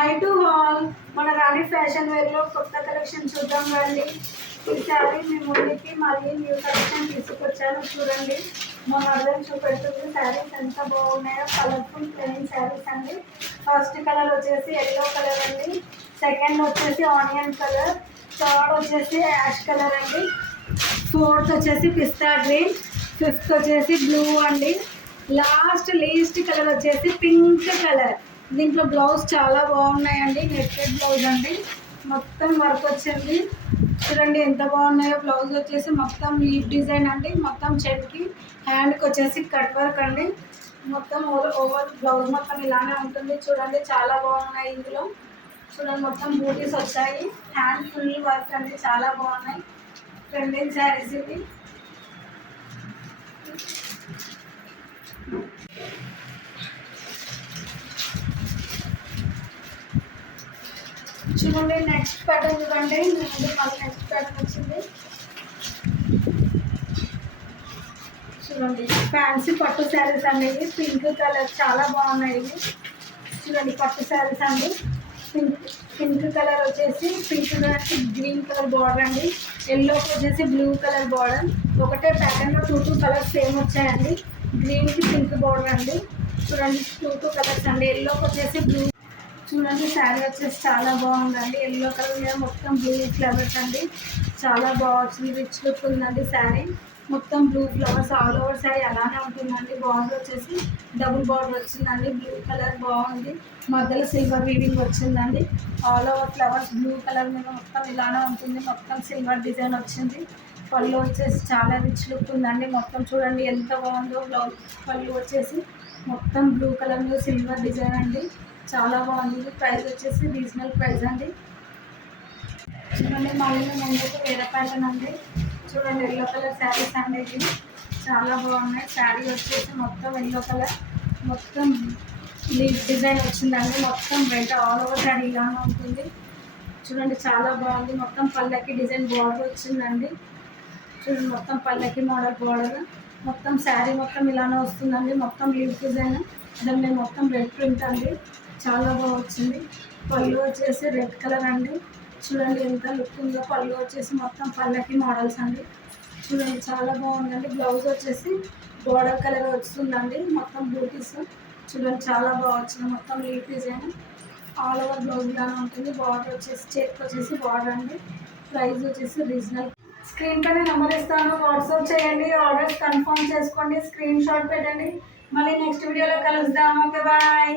High to hall మన రాణి fashion వేర్లో కొత్త collection చూద్దాం రండి. ఈసారి మీ ముందుకి మళ్ళీ న్యూ కలెక్షన్ తీసుకొచ్చాను చూడండి. మన అర్థం చూపెడుతుంది శారీస్ ఎంత బాగున్నాయో. కలర్ఫుల్ ప్లెయిన్ శారీస్ అండి. ఫస్ట్ కలర్ వచ్చేసి ఎల్లో కలర్ అండి, సెకండ్ వచ్చేసి ఆనియన్ కలర్, థర్డ్ వచ్చేసి యాష్ కలర్ అండి, ఫోర్త్ వచ్చేసి పిస్తా గ్రీన్, ఫిఫ్త్ వచ్చేసి బ్లూ అండి, లీస్ట్ కలర్ వచ్చేసి పింక్ కలర్. దీంట్లో బ్లౌజ్ చాలా బాగున్నాయండి. నెట్టెడ్ బ్లౌజ్ అండి, మొత్తం వర్క్ వచ్చింది చూడండి ఎంత బాగున్నాయో. బ్లౌజ్ వచ్చేసి మొత్తం లీఫ్ డిజైన్ అండి, మొత్తం చెట్కి హ్యాండ్కి వచ్చేసి కట్ వర్క్ అండి. మొత్తం ఓవర్ బ్లౌజ్ మొత్తం ఇలానే ఉంటుంది చూడండి. చాలా బాగున్నాయి. ఇందులో చూడండి మొత్తం బూటీస్ వచ్చాయి. హ్యాండ్ ఫుల్ వర్క్ అండి, చాలా బాగున్నాయి. ట్రెండింగ్ శారీస్ ఇవి. చూడండి నెక్స్ట్ ప్యాటర్న్ చూడండి. ముందు మళ్ళీ నెక్స్ట్ ప్యాటర్న్ వచ్చింది చూడండి. ఫ్యాన్సీ పట్టు శారీస్ అనేది పింక్ కలర్ చాలా బాగున్నాయి ఇవి. చూడండి పట్టు శారీస్ అండి. పింక్ కలర్ వచ్చేసి pink colour green colour border అండి, ఎల్లోకి వచ్చేసి బ్లూ కలర్ బార్డర్. ఒకటే ప్యాటర్న్లో టూ కలర్స్ సేమ్ వచ్చాయండి. గ్రీన్కి పింక్ బార్డర్ అండి. చూడండి టూ కలర్స్ అండి. ఎల్లోకి వచ్చేసి బ్లూ. చూడండి శారీ వచ్చేసి చాలా బాగుందండి. ఎల్లో కలర్ మీద మొత్తం బ్లూ ఫ్లవర్స్ అండి, చాలా బాగుంది. రిచ్ లుక్ ఉందండి శారీ. మొత్తం blue flowers all over sari అలానే ఉంటుందండి. బార్డర్ వచ్చేసి డబుల్ బార్డర్ వచ్చిందండి. బ్లూ కలర్ బాగుంది, మధ్యలో సిల్వర్ వీవింగ్ వచ్చిందండి. All over flowers blue colour మీద మొత్తం ఇలానే ఉంటుంది. మొత్తం సిల్వర్ డిజైన్ వచ్చింది. పళ్ళు వచ్చేసి చాలా రిచ్ లుక్ ఉందండి. మొత్తం చూడండి ఎంత బాగుందో. బ్లౌజ్ పళ్ళు వచ్చేసి మొత్తం బ్లూ కలర్ మీద సిల్వర్ డిజైన్ అండి, చాలా బాగుంది. ప్రైస్ వచ్చేసి రీజనల్ ప్రైస్ అండి. చూడండి మళ్ళీ ముందుకు వేరే ప్యాటర్న్ అండి. చూడండి ఎల్లో కలర్ శారీస్ అండి. ఇది చాలా బాగున్నాయి. శారీ వచ్చేసి మొత్తం ఎల్లో కలర్, మొత్తం లీఫ్ డిజైన్ వచ్చిందండి. మొత్తం బయట ఆల్ ఓవర్ శారీ ఇలానే ఉంటుంది. చూడండి చాలా బాగుంది. మొత్తం పల్లకి డిజైన్ బార్డర్ వచ్చిందండి. చూడండి మొత్తం పల్లకి మోడల్ బార్డర్. మొత్తం శారీ మొత్తం ఇలానే వస్తుందండి. మొత్తం లీఫ్ డిజైన్, దాని మీద మొత్తం రెడ్ ప్రింట్ అండి, చాలా బాగా వచ్చింది. పళ్ళు వచ్చేసి రెడ్ కలర్ అండి. చూడండి ఎంత లుక్ ఉందో. పళ్ళు వచ్చేసి మొత్తం పళ్ళకి మోడల్స్ అండి. చూడండి చాలా బాగుందండి. బ్లౌజ్ వచ్చేసి బోర్డర్ కలర్ వస్తుందండి, మొత్తం బూటీస్. చూడండి చాలా బాగా వచ్చింది. మొత్తం leaf design all over blouse లాగా ఉంటుంది. బార్డర్ వచ్చేసి చేతికి వచ్చేసి బార్డర్ అండి. ప్రైస్ వచ్చేసి రీజనల్. స్క్రీన్ పైన నెంబర్ ఇస్తాను, వాట్సాప్ చేయండి. ఆర్డర్స్ కన్ఫర్మ్ చేసుకోండి, స్క్రీన్ షాట్ పెట్టండి. మళ్ళీ నెక్స్ట్ వీడియోలో కలుద్దాం. Okay bye.